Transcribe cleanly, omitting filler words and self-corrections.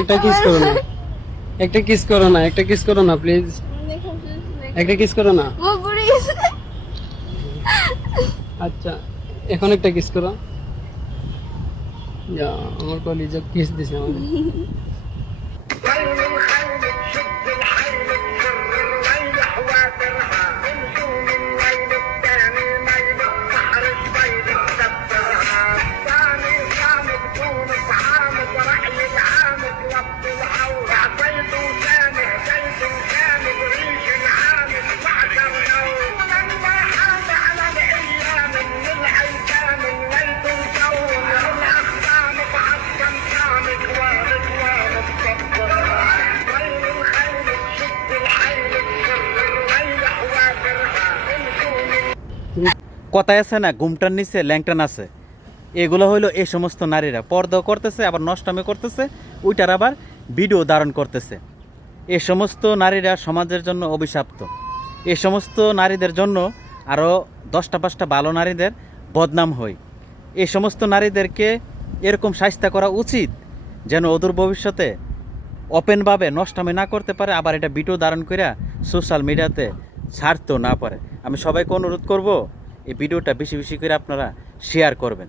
একটা কিস করো না, একটা কিস করো না, একটা কিস করো না প্লিজ, একটা কিস করো না। আচ্ছা এখন একটা কিস করো। যা আমার কলিজা কিস দিছে আমাকে। কথায় আছে না, ঘুমটার নিচে ল্যাংটান আছে। এগুলো হইলো এই সমস্ত নারীরা পর্দাও করতেছে, আবার নষ্টামি করতেছে, ওইটার আবার ভিডিও ধারণ করতেছে। এ সমস্ত নারীরা সমাজের জন্য অভিশপ্ত। এ সমস্ত নারীদের জন্য আরও 10টা 5টা ভালো নারীদের বদনাম হয়। এই সমস্ত নারীদেরকে এরকম শাস্তি করা উচিত, যেন অদূর ভবিষ্যতে ওপেনভাবে নষ্টামি না করতে পারে, আবার এটা ভিডিও ধারণ করে সোশ্যাল মিডিয়াতে ছাড়তেও না পারে। আমি সবাইকে অনুরোধ করব, এই ভিডিওটা বেশি বেশি করে আপনারা শেয়ার করবেন।